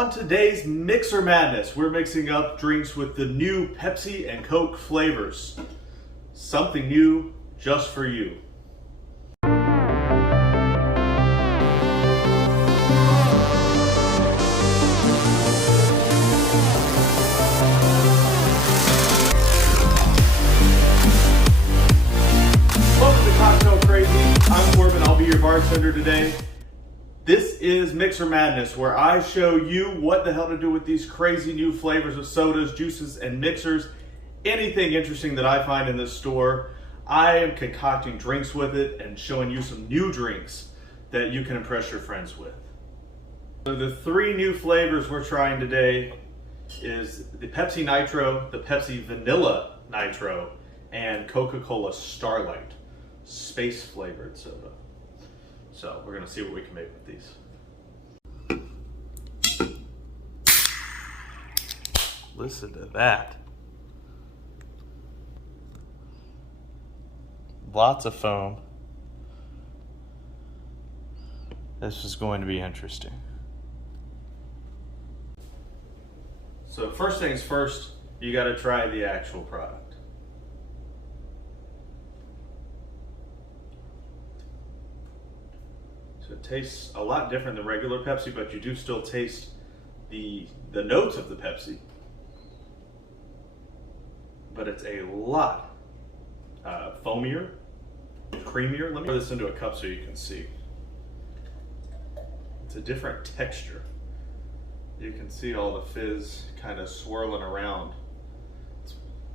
On today's Mixer Madness, we're mixing up drinks with the new Pepsi and Coke flavors. Something new just for you. Welcome to Cocktail Crazy. I'm Corbin, I'll be your bartender today. This is Mixer Madness, where I show you what the hell to do with these crazy new flavors of sodas, juices, and mixers. Anything interesting that I find in this store, I am concocting drinks with it and showing you some new drinks that you can impress your friends with. So the three new flavors we're trying today is the Pepsi Nitro, the Pepsi Vanilla Nitro, and Coca-Cola Starlight, space flavored soda. So we're gonna see what we can make with these. Listen to that. Lots of foam. This is going to be interesting. So first things first, you gotta try the actual product. It tastes a lot different than regular Pepsi, but you do still taste the notes of the Pepsi. But it's a lot foamier, creamier. Let me put this into a cup so you can see. It's a different texture. You can see all the fizz kind of swirling around.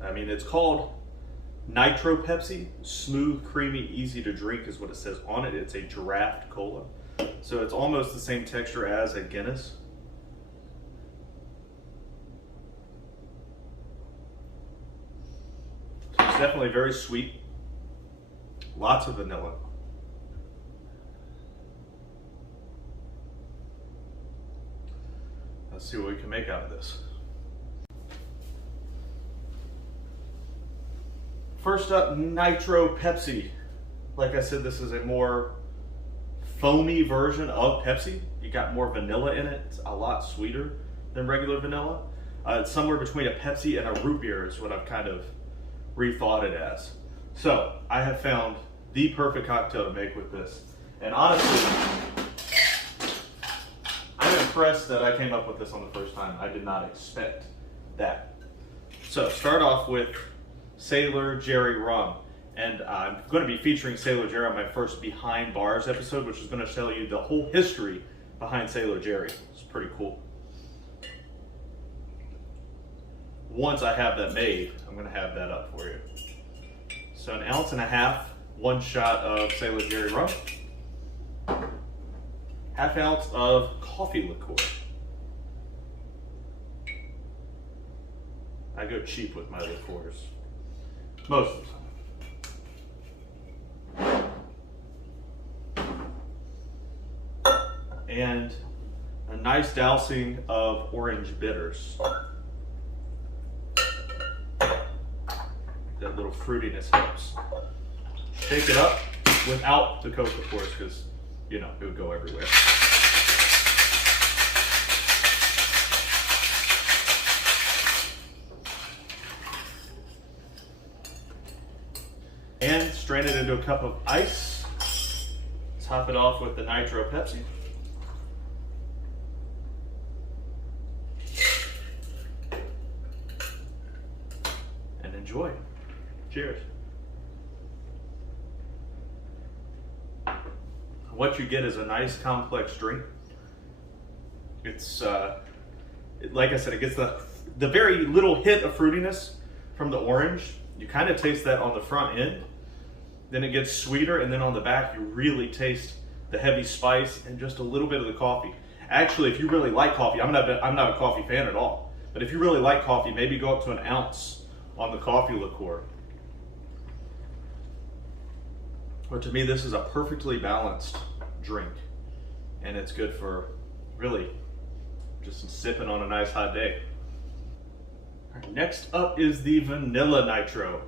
It's called Nitro Pepsi, smooth, creamy, easy to drink is what it says on it. It's a draft cola. So it's almost the same texture as a Guinness. So it's definitely very sweet. Lots of vanilla. Let's see what we can make out of this. First up, Nitro Pepsi. Like I said, this is a more foamy version of Pepsi. You got more vanilla in it. It's a lot sweeter than regular vanilla. It's somewhere between a Pepsi and a root beer is what I've kind of rethought it as. So I have found the perfect cocktail to make with this. And honestly, I'm impressed that I came up with this on the first time. I did not expect that. So start off with Sailor Jerry Rum. And I'm going to be featuring Sailor Jerry on my first Behind Bars episode, which is going to tell you the whole history behind Sailor Jerry. It's pretty cool. Once I have that made, I'm going to have that up for you. So 1.5 ounces, 1 shot of Sailor Jerry Rum, 1/2 ounce of Coffee Liqueur. I go cheap with my liqueurs. Most of the time. And a nice dousing of orange bitters. That little fruitiness helps. Shake it up without the Coke, of course, because, it would go everywhere. And strain it into a cup of ice. Top it off with the Nitro Pepsi. And enjoy. Cheers. What you get is a nice complex drink. It's, like I said, it gets the very little hit of fruitiness from the orange. You kind of taste that on the front end. Then it gets sweeter, and then on the back you really taste the heavy spice and just a little bit of the coffee. Actually, if you really like coffee, I'm not a coffee fan at all, but if you really like coffee, maybe go up to 1 ounce on the Coffee Liqueur. But to me, this is a perfectly balanced drink, and it's good for really just sipping on a nice hot day. All right, next up is the Vanilla Nitro.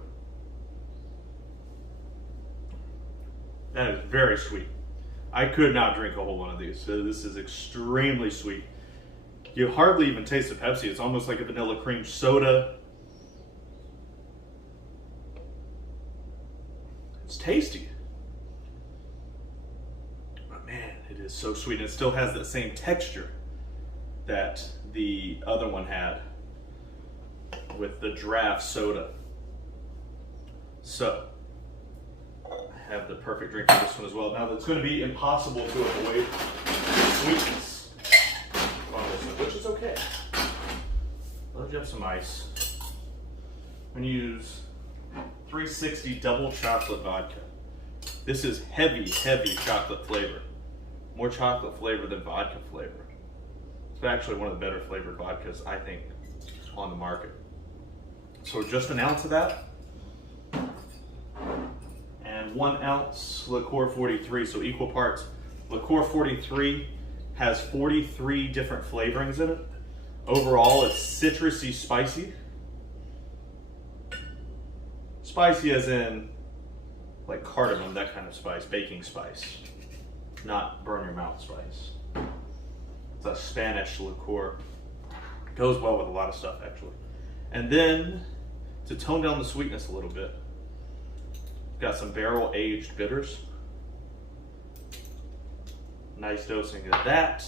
That is very sweet. I could not drink a whole one of these. So this is extremely sweet. You hardly even taste the Pepsi. It's almost like a vanilla cream soda. It's tasty. But man, it is so sweet. And it still has that same texture that the other one had with the draft soda. So, I have the perfect drink for this one as well. Now, it's going to be impossible to avoid sweetness on this one, which is okay. Load you up some ice. I'm going to use 360 double chocolate vodka. This is heavy, heavy chocolate flavor. More chocolate flavor than vodka flavor. It's actually one of the better flavored vodkas, I think, on the market. So just an ounce of that. And 1 ounce Licor 43, so equal parts. Licor 43 has 43 different flavorings in it. Overall, it's citrusy spicy. Spicy as in like cardamom, that kind of spice, baking spice. Not burn your mouth spice. It's a Spanish liqueur. Goes well with a lot of stuff, actually. And then, to tone down the sweetness a little bit, got some barrel-aged bitters. Nice dosing of that.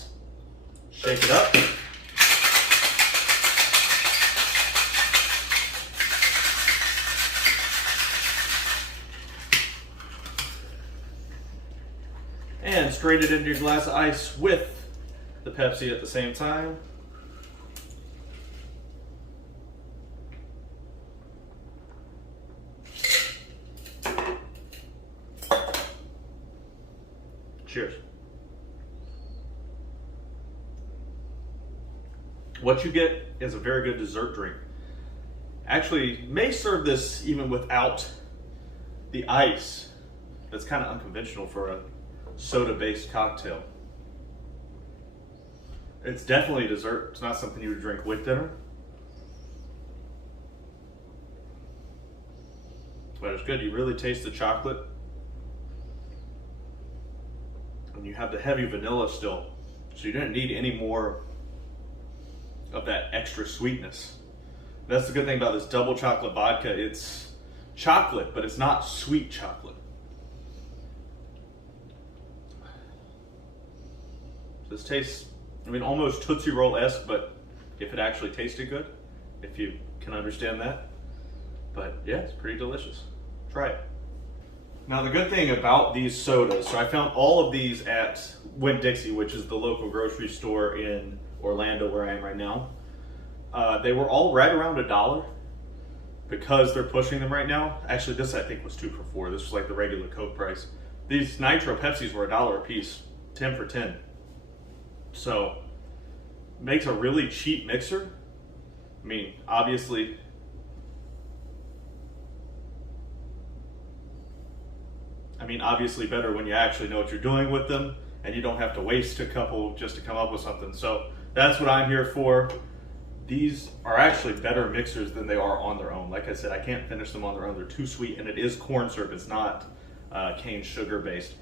Shake it up. And strain it into your glass of ice with the Pepsi at the same time. Cheers. What you get is a very good dessert drink. Actually, may serve this even without the ice. That's kind of unconventional for a soda-based cocktail. It's definitely dessert. It's not something you would drink with dinner. But it's good. You really taste the chocolate. And you have the heavy vanilla still. So you don't need any more of that extra sweetness. That's the good thing about this double chocolate vodka. It's chocolate, but it's not sweet chocolate. This tastes, I mean, almost Tootsie Roll-esque, but if it actually tasted good, if you can understand that. But yeah, it's pretty delicious. Try it. Now the good thing about these sodas, so I found all of these at Winn-Dixie, which is the local grocery store in Orlando where I am right now. They were all right around $1 because they're pushing them right now. Actually, this I think was 2 for $4. This was like the regular Coke price. These Nitro Pepsis were $1 a piece, 10 for 10. So, makes a really cheap mixer. I mean, obviously, better when you actually know what you're doing with them and you don't have to waste a couple just to come up with something. So, that's what I'm here for. These are actually better mixers than they are on their own. Like I said, I can't finish them on their own. They're too sweet, and it is corn syrup. It's not cane sugar based.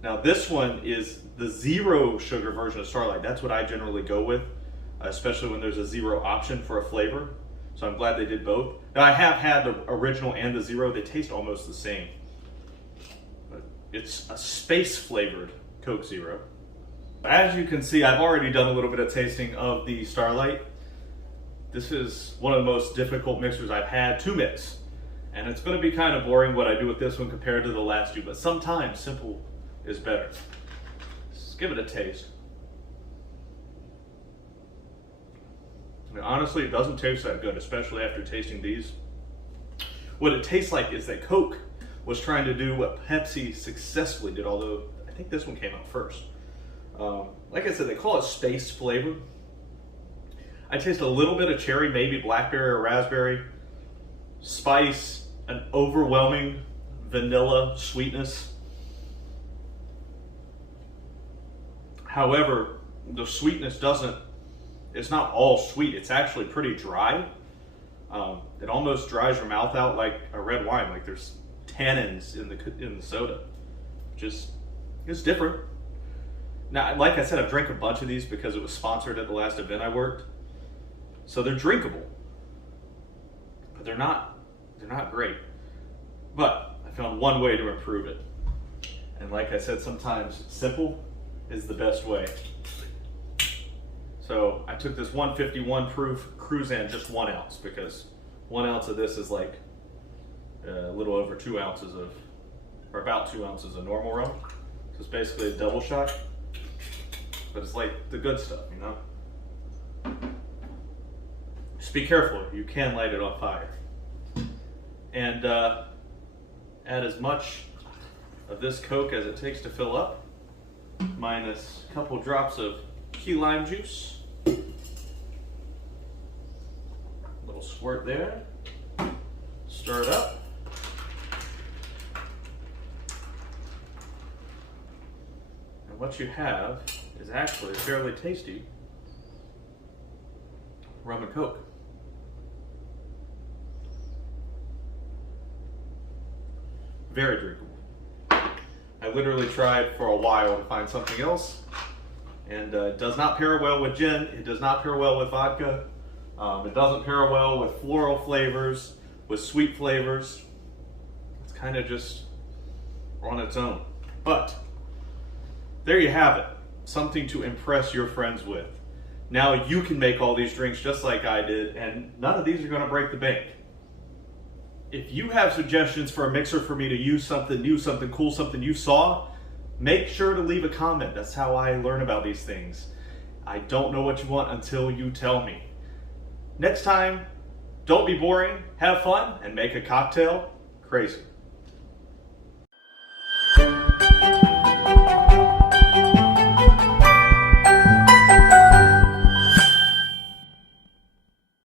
Now this one is the zero sugar version of Starlight. That's what I generally go with, especially when there's a zero option for a flavor. So I'm glad they did both. Now I have had the original and the zero. They taste almost the same. But it's a space flavored Coke Zero. As you can see, I've already done a little bit of tasting of the Starlight. This is one of the most difficult mixers I've had to mix. And it's going to be kind of boring what I do with this one compared to the last two, but sometimes simple is better. Let's give it a taste. I mean, honestly, it doesn't taste that good, especially after tasting these. What it tastes like is that Coke was trying to do what Pepsi successfully did, although I think this one came out first. Like I said, they call it space flavor. I taste a little bit of cherry, maybe blackberry or raspberry, spice, an overwhelming vanilla sweetness. However, the sweetness it's not all sweet. It's actually pretty dry. It almost dries your mouth out like a red wine, like there's tannins in the soda. It's different. Now, like I said, I've drank a bunch of these because it was sponsored at the last event I worked. So they're drinkable, but they're not great. But I found one way to improve it. And like I said, sometimes simple is the best way. So I took this 151 proof Cruzan, just 1 ounce, because 1 ounce of this is like a little over 2 ounces of, or about 2 ounces of normal rum. So it's basically a double shot, but it's like the good stuff, you know? Just be careful, you can light it on fire. And add as much of this Coke as it takes to fill up, minus a couple drops of key lime juice. Little squirt there. Stir it up. And what you have is actually fairly tasty rum and Coke. Very drinkable. I literally tried for a while to find something else, and it does not pair well with gin. It does not pair well with vodka. It doesn't pair well with floral flavors, with sweet flavors. It's kind of just on its own. But there you have it. Something to impress your friends with. Now you can make all these drinks just like I did, and none of these are going to break the bank. If you have suggestions for a mixer for me to use, something new, something cool, something you saw, make sure to leave a comment. That's how I learn about these things. I don't know what you want until you tell me. Next time, don't be boring, have fun, and make a cocktail crazy.